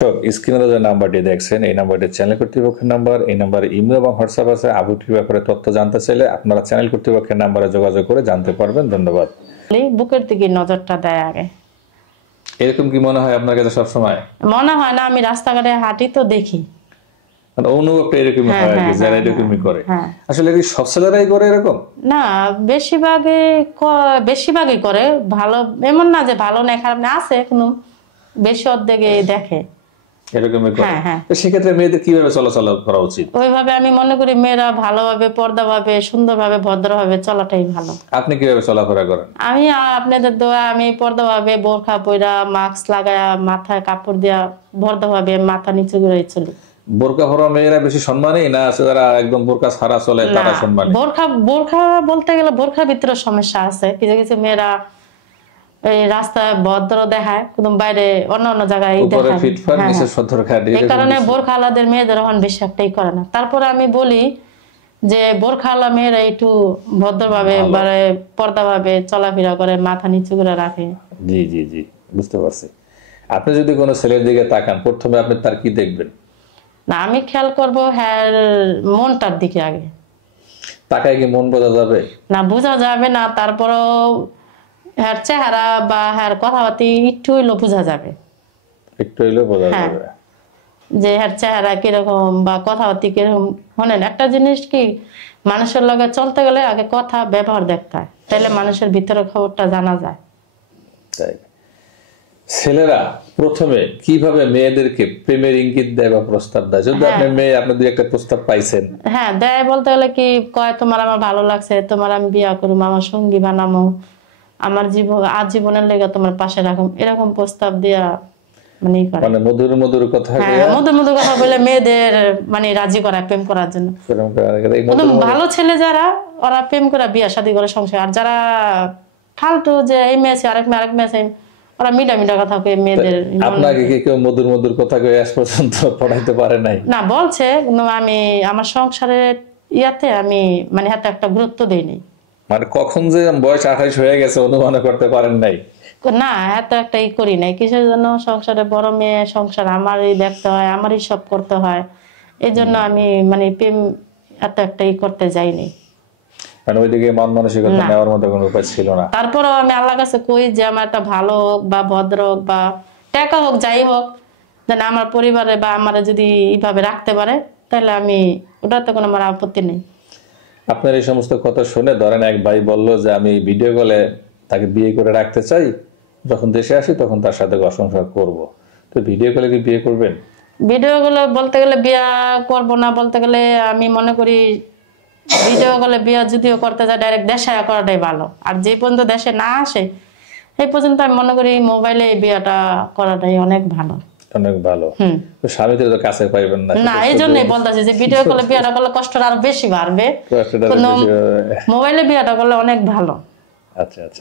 স্ক্রিনে যে নাম্বারটি দেখছেন এই নাম্বারটি চ্যানেল কর্তৃপক্ষের নাম্বার। এই নাম্বারে ইমেল এবং হোয়াটসঅ্যাপ আছে। আবুটির ব্যাপারে তথ্য জানতে চাইলে আপনারা চ্যানেল কর্তৃপক্ষের নাম্বারে যোগাযোগ করে জানতে পারবেন। ধন্যবাদ। বুকের দিকে নজরটা দেয় আগে। এরকম কি মনে হয় আপনার কাছে সবসময়? মনে হয় না, আমি রাস্তাঘাটে হাঁটি তো দেখি, অনুভবটা এরকমই হয় আর কি, যারা এরকমই করে। আসলে কি সব ছেলেরাই করে এরকম? না, বেশিরভাগই করে। ভালো এমন না যে ভালো না, খারাপ না, আছে কোনো বেশি অর্ধেকে দেখে এরকমই করে। তো সেক্ষেত্রে মেয়েদের কিভাবে চলাচল করা উচিত? ওইভাবে আমি মনে করি মেয়েরা ভালোভাবে, পর্দাভাবে, সুন্দরভাবে, ভদ্রভাবে চলাটাই ভালো। আপনি কিভাবে চলাফেরা করেন? আমি আপনাদের দোয়া, আমি পর্দাভাবে, বোরখা পইরা, মাস্ক লাগায়া, মাথায় কাপড় দিয়া, ভদ্রভাবে মাথা নিচু করে চলি। বোরকা পরা মেয়েরা বেশি সম্মানী না আছে যারা একদম বোরকা ছাড়া চলে তারা সম্মানী? বোরখা বলতে গেলে বোরখার ভিতরে সমস্যা আছে। কিছু কিছু মেয়েরা এই রাস্তায় ভদ্র দেখায়, কিন্তু বাইরে অন্য অন্য জায়গায় এই কারণে বোরখাওয়ালাদের মেয়েদের এখন বেশি একটাই করে না। তারপরে আমি বলি যে বোরখাওয়ালা মেয়েরা একটু ভদ্রভাবে, পর্দাভাবে চলাফেরা করে, মাথা নিচু করে রাখে। জি জি জি, বুঝতে পারছি। আপনি যদি কোনো ছেলের দিকে তাকান, প্রথমে আপনি তার কি দেখবেন? না, আমি খেয়াল করবো হ্যাঁ মনটার দিকে আগে। তাকায় কি মন বোঝা যাবে? না, বোঝা যাবে না। তারপরও হ্যার চেহারা বা হ্যার কথাবার্তা একটু হইলেও বোঝা যাবে, একটু হইলেও বোঝা যাবে যে হ্যার চেহারা কিরকম বা কথাবার্তা কিরকম। শোনেন, একটা জিনিস কি, মানুষের লগে চলতে গেলে আগে কথা ব্যবহার দেখতে হয়, তাহলে মানুষের ভিতরের খবরটা জানা যায়। তাই ছেলেরা প্রথমে কিভাবে মেয়েদেরকে প্রেমের ইঙ্গিত দেয় বা প্রস্তাব দেয়? যদি আপনি মেয়ে, আপনি দুই একটা প্রস্তাব পাইছেন। হ্যাঁ, দেয় বলতে গেলে কি কয়, তোমার আমার ভালো লাগছে, তোমার আমি বিয়া করবো, আমার সঙ্গী বানামো, আমার আজীবনের লেগে তোমার পাশে রাখুম, এরকম প্রস্তাব দিয়া মানে মধুর মধুর কথা বলে মেয়েদের মানে রাজি করায় প্রেম করার জন্য। ভালো ছেলে যারা, ওরা প্রেম করে বিয়া শাদী করে সংসার। আর যারা ফালতু, যে এই মেয়ে আরেক মেয়ে, ওরা মিডা মিডা কথা কয়ে মেয়েদের। আপনাকে কি কেউ মধুর মধুর কথা কয়ে আজ পর্যন্ত পড়াইতে পারে নাই? না, বলছে, কিন্তু আমি আমার সংসারের ইয়াতে আমি মানে হাতে একটা গুরুত্ব দেইনি। মানে কখন যে বয়স 28 হয়ে গেছে অনুমান করতে পারেন নাই? না, এত একটা করি নাই। কিসের জন্য? সংসারে বড় মেয়ে, সংসার আমারই দেখতে হয়, আমারই সব করতে হয়। এই জন্য আমি মানে প্রেম এত একটা করতে যাইনি। মানে ওইদিকে মন মানসিকতা নেওয়ার মতো কোনো উপায় ছিল না। তারপরেও আমি আল্লাহর কাছে কই যে আমার একটা ভালো হোক বা ভদ্র হোক বা টাকা হোক, যাই হোক, যেন আমার পরিবারে বা আমার যদি এইভাবে রাখতে পারে, তাহলে আমি ওটাতে কোনো আমার আপত্তি নেই। আপনার এই সমস্ত কথা শুনে ধরেন এক ভাই বললো যে আমি ভিডিও কলে তাকে বিয়ে করে রাখতে চাই, যখন দেশে আসি তখন তার সাথে সংসার করব। তো ভিডিও কলে কি বিয়ে করবেন? ভিডিও কলে বলতে গেলে বিয়া করব না, বলতে গেলে আমি মনে করি ভিডিও কলে বিয়া যদিও করতে যায়, ডাইরেক্ট দেশে করাটাই ভালো। আর যে পর্যন্ত দেশে না আসে এই পর্যন্ত আমি মনে করি মোবাইলে বিয়াটা করাটাই অনেক ভালো। অনেক ভালো। তো স্বামীকে তো কাছে পাইবেন না। না, এই জন্যই বলতেছি যে ভিডিও কলে বিয়াটা করলে কষ্টটা আরো বেশি বাড়বে, মোবাইলে বিয়াটা করলে অনেক ভালো। আচ্ছা আচ্ছা।